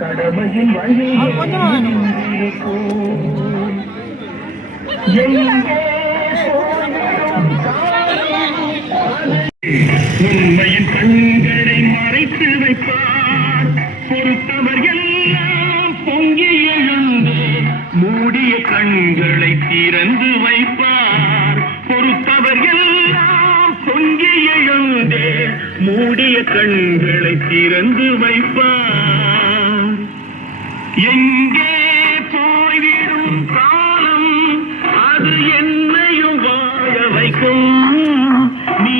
கடமையின் உண்மையின் கண்களை மறைத்து வைப்பார். பொறுத்தவர் எல்லாம் பொங்கி எழுந்து மூடிய கண்களை திறந்து வைப்பார். பொறுத்தவர் எல்லாம் பொங்கி எழுந்து மூடிய கண்களை திறந்து வைப்பார். எங்கே போய்விடும் காலம் அது என்னையும் வாழ வைக்கும். நீ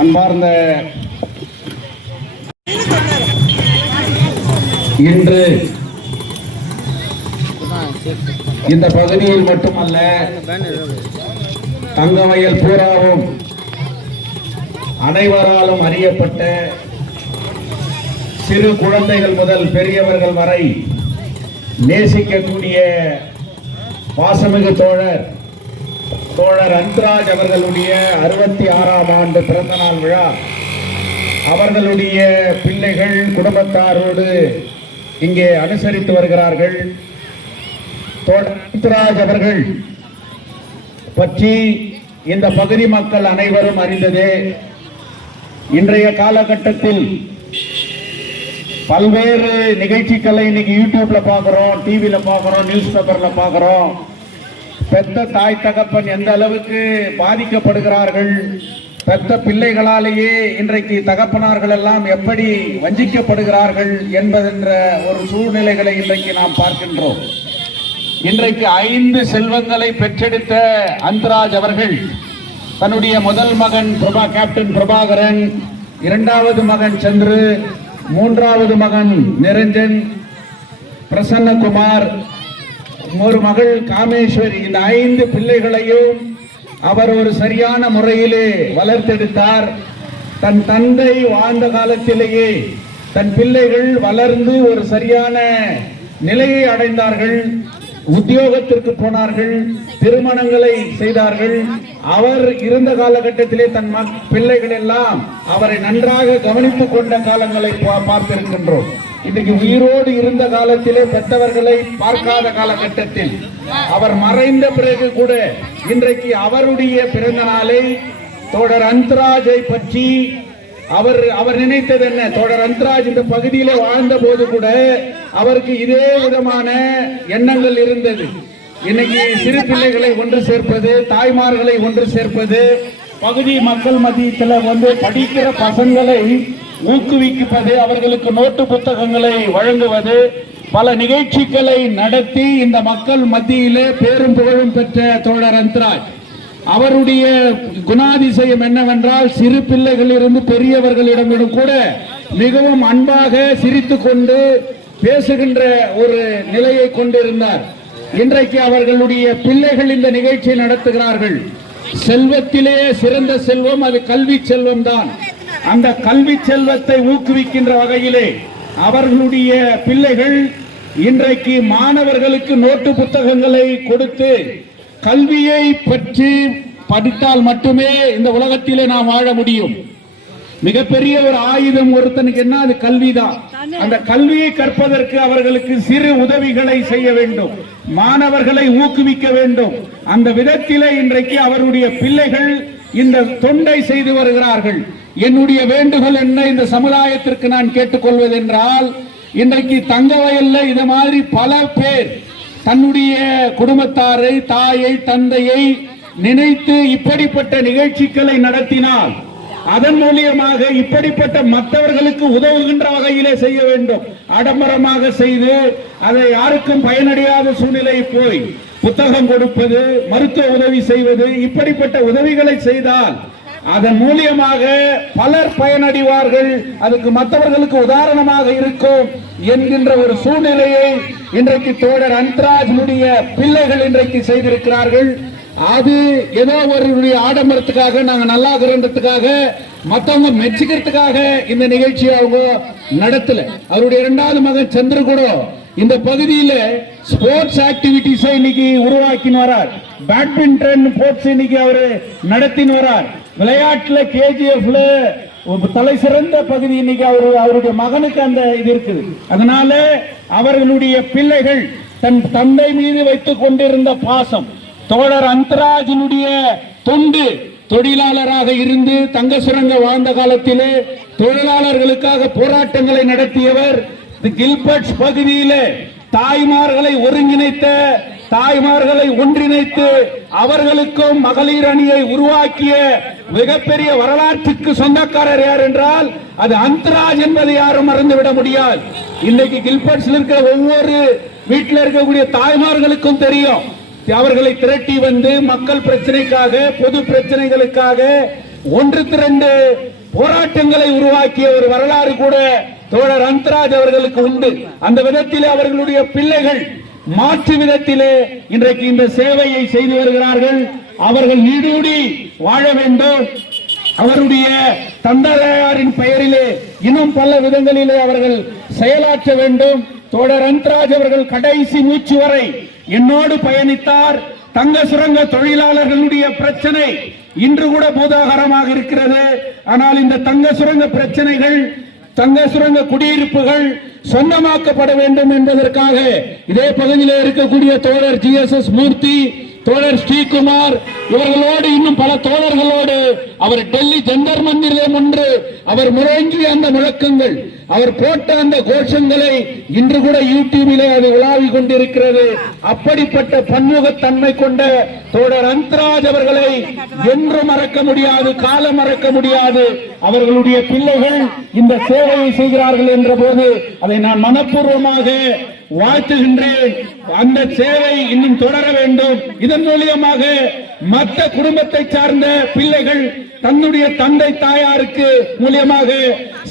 அன்பார்ந்த இன்று இந்த பகுதியில் மட்டுமல்ல தங்கவயல் பூராவும் அனைவராலும் அறியப்பட்ட சிறு குழந்தைகள் முதல் பெரியவர்கள் வரை நேசிக்கக்கூடிய பாசமிகு தோழர் அந்தராஜ் அவர்களுடைய 66ஆம் ஆண்டு பிறந்த நாள் விழா அவர்களுடைய பிள்ளைகள் குடும்பத்தாரோடு இங்கே அனுசரித்து வருகிறார்கள். அந்தராஜ் அவர்கள் பற்றி இந்த பகுதி மக்கள் அனைவரும் அறிந்ததே. இன்றைய காலகட்டத்தில் பல்வேறு நிகழ்ச்சிகளை இன்னைக்கு யூடியூப்ல பார்க்கிறோம், டிவியில பார்க்கிறோம், நியூஸ் பேப்பர்ல பார்க்கிறோம். பெத்த தாய் தகப்பன் எந்த அளவுக்கு பாதிக்கப்படுகிறார்கள், பெத்த பிள்ளைகளாலேயே இன்றைக்கு தகப்பனார்கள் எல்லாம் எப்படி வஞ்சிக்கப்படுகிறார்கள் என்பதென்ற ஒரு சூழ்நிலைகளை இன்றைக்கு நாம் பார்க்கின்றோம். இன்றைக்கு 5 செல்வங்களை பெற்றெடுத்த அந்தராஜ் அவர்கள் தன்னுடைய முதல் மகன் கேப்டன் பிரபாகரன், 2வது மகன் சந்திரு, 3வது மகன் நிரஞ்சன், பிரசன்னகுமார், ஒரு மகள் காமேஸ்வரி, இந்த 5 பிள்ளைகளையும் அவர் ஒரு சரியான முறையிலே வளர்த்தெடுத்தார். தன் தந்தை வாழ்ந்த காலத்திலேயே தன் பிள்ளைகள் வளர்ந்து ஒரு சரியான நிலையை அடைந்தார்கள். உத்தியோகத்திற்கு போனார்கள், திருமணங்களை செய்தார்கள். அவர் இருந்த காலகட்டத்திலே தன் பிள்ளைகள் எல்லாம் அவரை நன்றாக கவனித்துக் கொண்ட காலங்களை பார்த்திருக்கின்றோம். இன்றைக்கு உயிரோடு இருந்த காலத்திலே பெற்றவர்களை பார்க்காத காலகட்டத்தில் அவர் மறைந்த பிறகு கூட இன்றைக்கு அவருடைய பிறந்த நாளை தோழர் அந்தராஜை பற்றி அவர் நினைத்தது என்ன? தோழர் அந்தராஜ் இந்த பகுதியிலே வாழ்ந்த போது கூட அவருக்கு இதே விதமான எண்ணங்கள் இருந்தது. இன்னைக்கு சிறு பிள்ளைகளை ஒன்று சேர்ப்பது, தாய்மார்களை ஒன்று சேர்ப்பது, பகுதி மக்கள் மத்தியத்தில் படிக்கிற பசங்களை ஊக்குவிப்பது, அவர்களுக்கு நோட்டு புத்தகங்களை வழங்குவது, பல நிகழ்ச்சிகளை நடத்தி இந்த மக்கள் மத்தியிலே பேரும் புகழும் பெற்ற தோழர் அந்தராஜ் அவருடைய குணாதிசயம் என்னவென்றால் சிறு பிள்ளைகள் இருந்து பெரியவர்களிடமிடம் கூட மிகவும் அன்பாக சிரித்துக் கொண்டு பேசுகின்ற ஒரு நிலையை கொண்டிருந்தார். இன்றைக்கு அவர்களுடைய பிள்ளைகள் இந்த நிகழ்ச்சியை நடத்துகிறார்கள். செல்வத்திலே சிறந்த செல்வம் அது கல்வி செல்வம் தான். அந்த கல்வி செல்வத்தை ஊக்குவிக்கின்ற வகையிலே அவர்களுடைய பிள்ளைகள் இன்றைக்கு மாணவர்களுக்கு நோட்டு புத்தகங்களை கொடுத்து கல்வியை பற்றி படித்தால் மட்டுமே இந்த உலகத்திலே நாம் வாழ முடியும். மிகப்பெரிய ஒரு ஆயுதம் ஒருத்தனுக்கு என்ன? அது கல்விதான். அந்த கல்வியை கற்பதற்கு அவர்களுக்கு சிறு உதவிகளை செய்ய வேண்டும், மாணவர்களை ஊக்குவிக்க வேண்டும். அந்த விதத்திலே இன்றைக்கு அவருடைய பிள்ளைகள் இந்த தொண்டை செய்து வருகிறார்கள். என்னுடைய வேண்டுகோள் என்ன இந்த சமுதாயத்திற்கு நான் கேட்டுக்கொள்வது என்றால், இன்றைக்கு தங்கவயல்ல இது மாதிரி பல பேர் தன்னுடைய குடும்பத்தாரை, தாயை, தந்தையை நினைத்து இப்படிப்பட்ட நிகழ்ச்சிகளை நடத்தினால் அதன் மூலியமாக இப்படிப்பட்ட மற்றவர்களுக்கு உதவுகின்ற வகையிலே செய்ய வேண்டும். ஆடம்பரமாக செய்து அதை யாருக்கும் பயனடையாத சூழ்நிலை போய் புத்தகம் கொடுப்பது, மருத்துவ உதவி செய்வது, இப்படிப்பட்ட உதவிகளை செய்தால் அதன் மூலியமாக பலர் பயனடைவார்கள், அதுக்கு மற்றவர்களுக்கு உதாரணமாக இருக்கும் என்கின்ற ஒரு சூழ்நிலையை இன்றைக்கு தோழர் அந்தராஜனுடைய பிள்ளைகள் இன்றைக்கு செய்திருக்கிறார்கள். அது ஏதோ ஒரு ஆடம்பரத்துக்காக, நாங்க நல்லா இருக்கிறதுக்காக, மற்றவங்க மெச்சிக்கிறதுக்காக இந்த நிகழ்ச்சியை அவங்க நடத்தல. அவருடைய 2வது மகன் சந்திர கூட இந்த பகுதியில ஸ்போர்ட்ஸ் ஆக்டிவிட்டிஸை இன்னைக்கு உருவாக்கின்னு வரார். பேட்மிண்டன் போர்ட்ஸ் இன்னைக்கு அவரு நடத்தின்னு வரார். விளையாட்டுல கேஜிஎஃப்ல தலை சிறந்த பகுதி இன்னைக்கு அவருடைய மகனுக்கு அந்த இது இருக்குது. அதனால அவர்களுடைய பிள்ளைகள் தன் தந்தை மீது வைத்துக் கொண்டிருந்த பாசம், தோழர் அந்தராஜனுடைய தொண்டு, தொழிலாளராக இருந்து தங்க சுரங்க வாழ்ந்த காலத்திலே தொழிலாளர்களுக்காக போராட்டங்களை நடத்தியவர். கில்பர்ட் பகுதியிலே தாய்மார்களை ஒருங்கிணைத்த, தாய்மார்களை ஒன்றிணைத்து அவர்களுக்கும் மகளிர் அணியை உருவாக்கிய மிகப்பெரிய வரலாற்றுக்கு சொந்தக்காரர் யார் என்றால் அது அந்தராஜ் என்பதை யாரும் மறந்துவிட முடியாது. இன்னைக்கு கில்பர்ட்ஸ்ல இருக்கிற ஒவ்வொரு வீட்டில் இருக்கக்கூடிய தாய்மார்களுக்கும் தெரியும். அவர்களை திரட்டி வந்து மக்கள் பிரச்சனைக்காக, பொது பிரச்சனைகளுக்காக ஒன்று திரண்டு போராட்டங்களை உருவாக்கிய ஒரு வரலாறு கூட தோழர் அந்தராஜ் அவர்களுக்கு உண்டு. அந்த விதத்தில் அவர்களுடைய பிள்ளைகள் மாற்று விதத்திலே இன்றைக்கு இந்த சேவையை செய்து வருகிறார்கள். அவர்கள் நீடூடி வாழ வேண்டும். அவருடைய தந்தையாரின் பெயரிலே இன்னும் பல விதங்களிலே அவர்கள் செயலாற்ற வேண்டும். தோழர் அந்தராஜ் அவர்கள் கடைசி மூச்சு வரை என்னோடு பயணித்தார். தங்க சுரங்க தொழிலாளர்களுடைய பிரச்சனை இன்று கூட பூதாகரமாக இருக்கிறது. ஆனால் இந்த தங்க சுரங்க பிரச்சனைகள், தங்க சுரங்க குடியிருப்புகள் சொந்தமாக்கப்பட வேண்டும் என்பதற்காக இதே பகுதியில் இருக்கக்கூடிய தோழர் GSS மூர்த்தி, தோழர் ஸ்ரீகுமார் இவர்களோடு இன்னும் பல தோழர்களோடு அவர் டெல்லி ஜந்தர் மந்திரிலே ஒன்று அவர் முழங்கிய அந்த முழக்கங்கள், அவர் போட்ட அந்த கோஷங்களை இன்று கூட யூடியூபிலே அது உலாவிக் கொண்டிருக்கிறது. அப்படிப்பட்ட பன்முகத்தன்மை கொண்ட தோழர் அந்தராஜ் அவர்களை என்று மறக்க முடியாது, காலம் மறக்க முடியாது. அவர்களுடைய பிள்ளைகள் இந்த சேவையை செய்கிறார்கள் என்ற போது அதை நான் மனப்பூர்வமாக வாழ்த்துகின்றேன். அந்த சேவை இன்னும் தொடர வேண்டும். இதன் மூலியமாக மற்ற குடும்பத்தை சார்ந்த பிள்ளைகள் தன்னுடைய தந்தை தாயாருக்கு மூலியமாக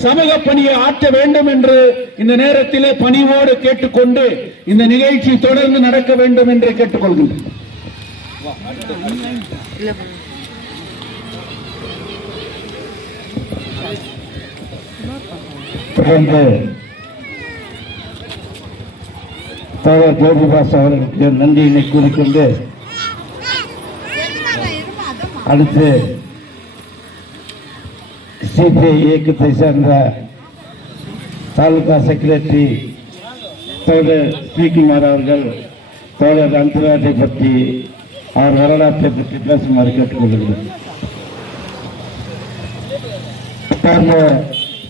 சமூக பணியை ஆற்ற வேண்டும் என்று இந்த நேரத்திலே பணிவோடு கேட்டுக்கொண்டு இந்த நிகழ்ச்சி தொடர்ந்து நடக்க வேண்டும் என்று கேட்டுக்கொள்கின்றேன். தோழர் ஜோதிபாஸ் அவர்களுக்கு நன்றியினை கூறிக்கொண்டு அடுத்து சிபிஐ இயக்கத்தை சேர்ந்த தாலுகா செக்ரட்டரி தோழர் ஸ்ரீகுமார் அவர்கள் தோழர் அந்தராஜை பற்றி, அவர் வரலாற்றை பற்றி பேசுமாறு கேட்டுக்கொள்கிறேன்.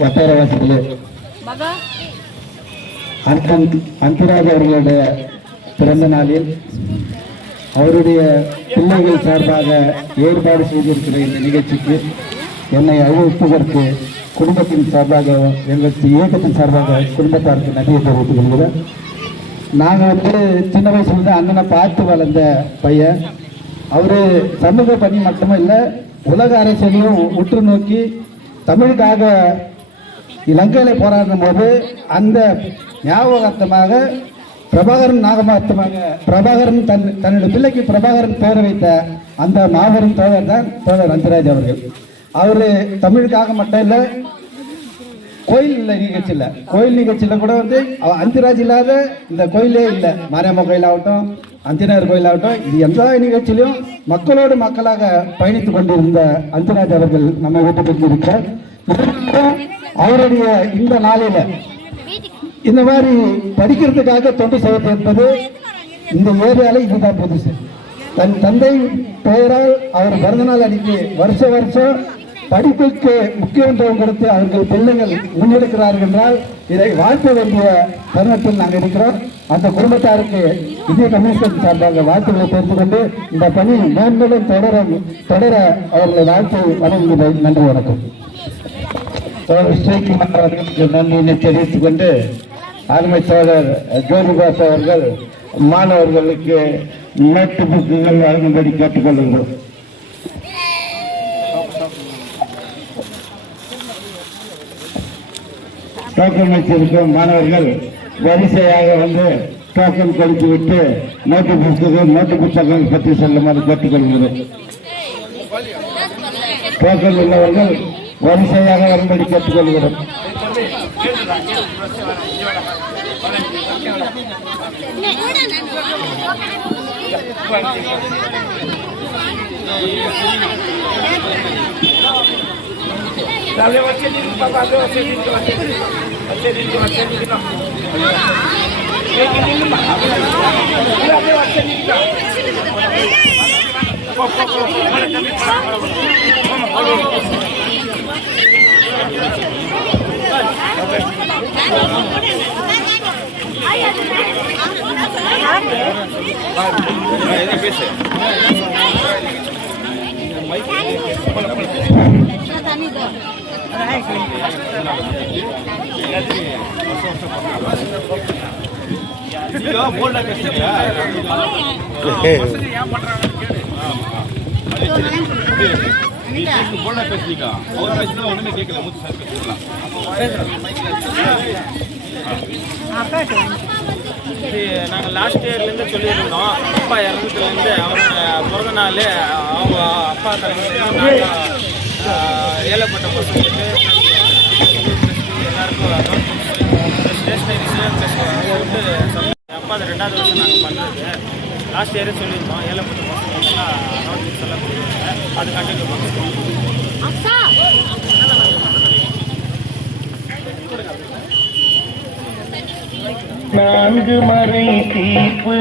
வட்டாரவாசிகளே, அந்தராஜ் அவர்களுடைய பிறந்த நாளில் அவருடைய பிள்ளைகள் சார்பாக ஏற்பாடு செய்திருக்கிற இந்த நிகழ்ச்சிக்கு என்னை அழைப்பதற்கு குடும்பத்தின் சார்பாக, எங்கள் இயக்கத்தின் சார்பாக குடும்பத்தாருக்கு நன்றியை தெரிவித்துக் கொள்கிறேன். நாங்கள் சின்ன வயசுலேருந்து அண்ணனை பார்த்து வளர்ந்த பையன். அவர் சமூக பணி மட்டும் இல்லை, உலக அரசியலையும் உற்று நோக்கி தமிழுக்காக இலங்கையில் போராடும் போது அந்த ஞாபகார்த்தமாக பிரபாகரன் தன்னுடைய பிள்ளைக்கு பிரபாகரன் பெயர் வைத்த அந்த மாபெரும் தோழர் தான் தோழர் அந்தராஜ் அவர்கள். அவரு தமிழுக்காக மட்டும் இல்லை, கோயில் நிகழ்ச்சியில் கூட வந்து அந்தராஜ் இல்லாத இந்த கோயிலே இல்லை. மாரியம்மா கோயில் ஆகட்டும், அஞ்சனேயர் கோயில் ஆகட்டும், இது எல்லா நிகழ்ச்சியிலும் மக்களோடு மக்களாக பயணித்துக் கொண்டிருந்த அந்தராஜ் அவர்கள் நம்ம வீட்டுக்கு இருக்கிறார். அவருடைய இந்த நாளில இந்த மாதிரி படிக்கிறதுக்காக தொண்டு செய்வது என்பது இந்த ஏரியால இதுதான் புதுசு. தன் தந்தை பெயரால் அவர் பிறந்தநாள் அன்னைக்கு வருஷம் படிப்புக்கு முக்கியத்துவம் கொடுத்து அவர்கள் பிள்ளைகள் முன்னெடுக்கிறார்கள் என்றால் இதை வாழ்த்த வேண்டிய தருணத்தில் நாங்கள் இருக்கிறோம். அந்த குடும்பத்தாருக்கு இந்திய கம்யூனிஸ்ட் சார்பாக வாழ்த்துக்களை தெரிந்து கொண்டு இந்த பணி மேன்மேலும் தொடர அவர்களை வாழ்த்து வணங்குகிறேன். நன்றி, வணக்கம். ஸ்ரீகுமார் அவர்களுக்கு நன்றியினை தெரிவித்துக் கொண்டு அருமை தோழர் ஜோதிபாஸ் அவர்கள் மாணவர்களுக்கு நோட்டு புக்குகள் வழங்கும்படி கேட்டுக்கொள்கிறோம். டோக்கன் வச்சிருக்கும் மாணவர்கள் வரிசையாக வந்து டோக்கன் கொடுத்து விட்டு நோட்டு புத்தகங்கள் பற்றி சொல்லுமாறு கேட்டுக்கொள்கிறோம். டோக்கன் உள்ளவர்கள் வரிசையாக வரும்படி கேட்டுக்கொள்கிறோம். நாங்கள் லாஸ்ட் இயர்லேருந்து சொல்லியிருந்தோம். அப்பா இறந்ததுலேருந்து அவங்க பிறந்த நாள் அவங்க அப்பா தலைமையிலேருந்து ஏழைப்பட்ட பசங்களுக்கு எல்லாருக்கும் ஸ்டேஷ்னரிஸு ப்ளஸ் வந்து அப்பா அது 2வது வருஷம் நாங்கள் பண்ணுறது. லாஸ்ட் இயரே சொல்லியிருந்தோம் ஏழைப்பட்ட பசங்களுக்கெல்லாம் நோட்டீஸ் எல்லாம் கொடுத்துருக்காங்க. அது கண்டினியூ பண்ணுறோம். நான்கு மறை தீர்ப்பு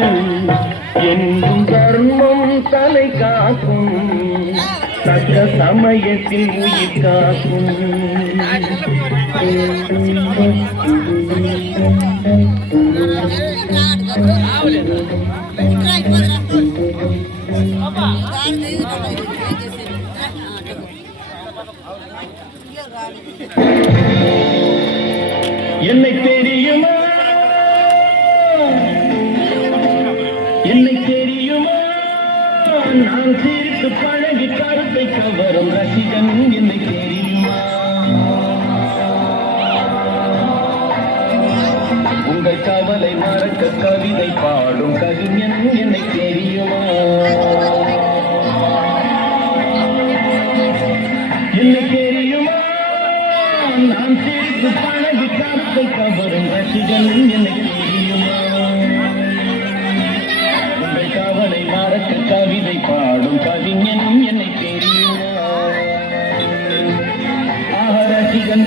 என்றும் தர்மம் தலை காக்கும், தக்க சமயத்தில் உயிர் காக்கும். என்னை தெரியுமா, என்னை தெரியுமா, நான் சிரித்து பழகி கருத்தை கவரும் ரசிகன். என்னை தெரியுமா, உங்கள் கவலை மறக்க கவிதை பாடும் கவிஞன். என்னை தெரியுமா, என்னை தெரியுமா, நான் சிரித்து பழகி கருத்தை கவரும் ரசிகன். என்னை தெரியுமா, உங்கள் கவலை மறக்க கவிதை பாடும் கவிஞன். என்னை தெரியுமா, ரசிகன்,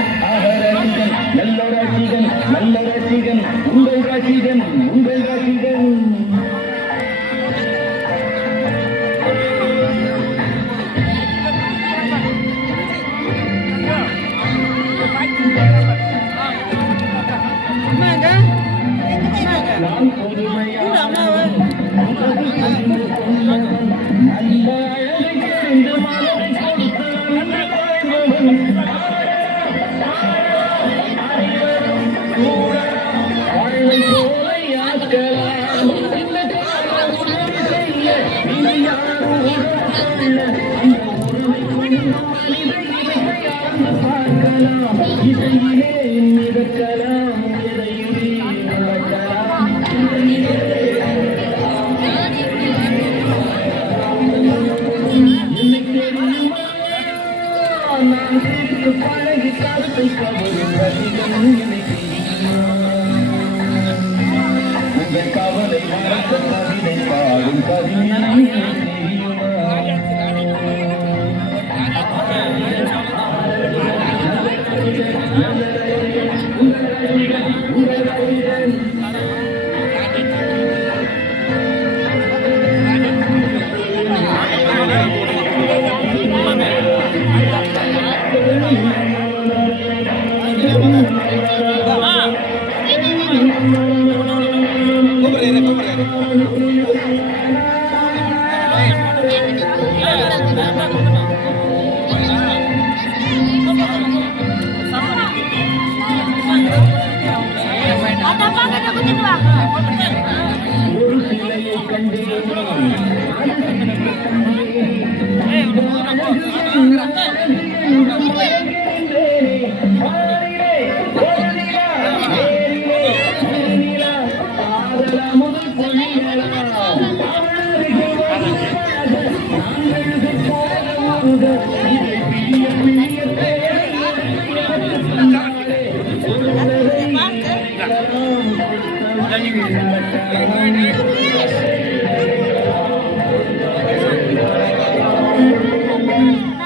ரசிகன், நல்ல ரசிகன், நல்ல ரசிகன், உங்கள் ரசிகன், உங்கள் ரசிகன். நான் பொறுமையாக நல்ல அழகை தெரிந்து மலரை கொடுத்த நல்ல வாழ்பவன். வாழ்வை போலையாக்கலாம், இந்த காலம் உதவி செய்ய இனி யாரும் உதவல்ல. அந்த உறவை கொண்டு மனிதனை பார்க்கலாம், இசையிலே மிதக்கலாம், இதையிலே நடக்கலாம். என்னை தெரியுமா, நான் சிரித்து பழகி கருத்தை கவரும் ரசிகன். என்னை தெரியுமா, உங்கள் கவலை மறக்க கவிதை பாடும் கவிஞன். என்னை தெரியுமா, ஒரு சிலையை கண்டேன்,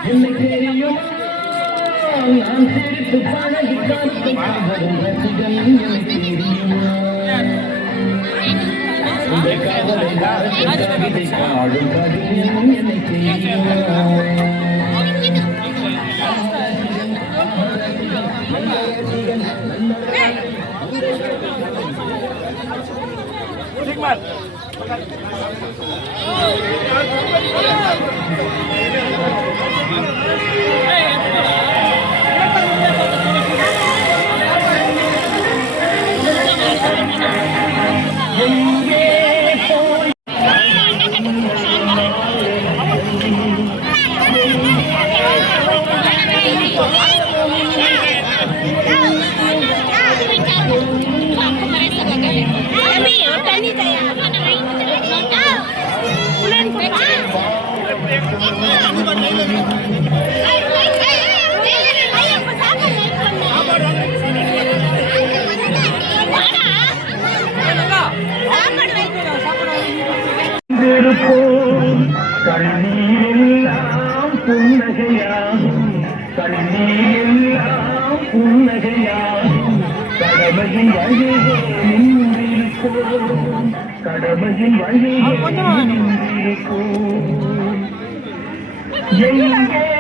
என்னை தெரியும் நான் சிரித்து பழகி காக்கும் வரும் ரசிகன் என்னை தெரியுமா இந்த காதலை மறக்க கவிதை பாடும் கவிஞன் என்னை தெரியுமா கண்ணீரெல்லாம் புன்னகையாகும் கண்ணீரெல்லாம் புன்னகையாகும் கடமையின் வழியே நின்றிருப்போம் கடமையின் வழியே நின்றிருப்போம் எங்கே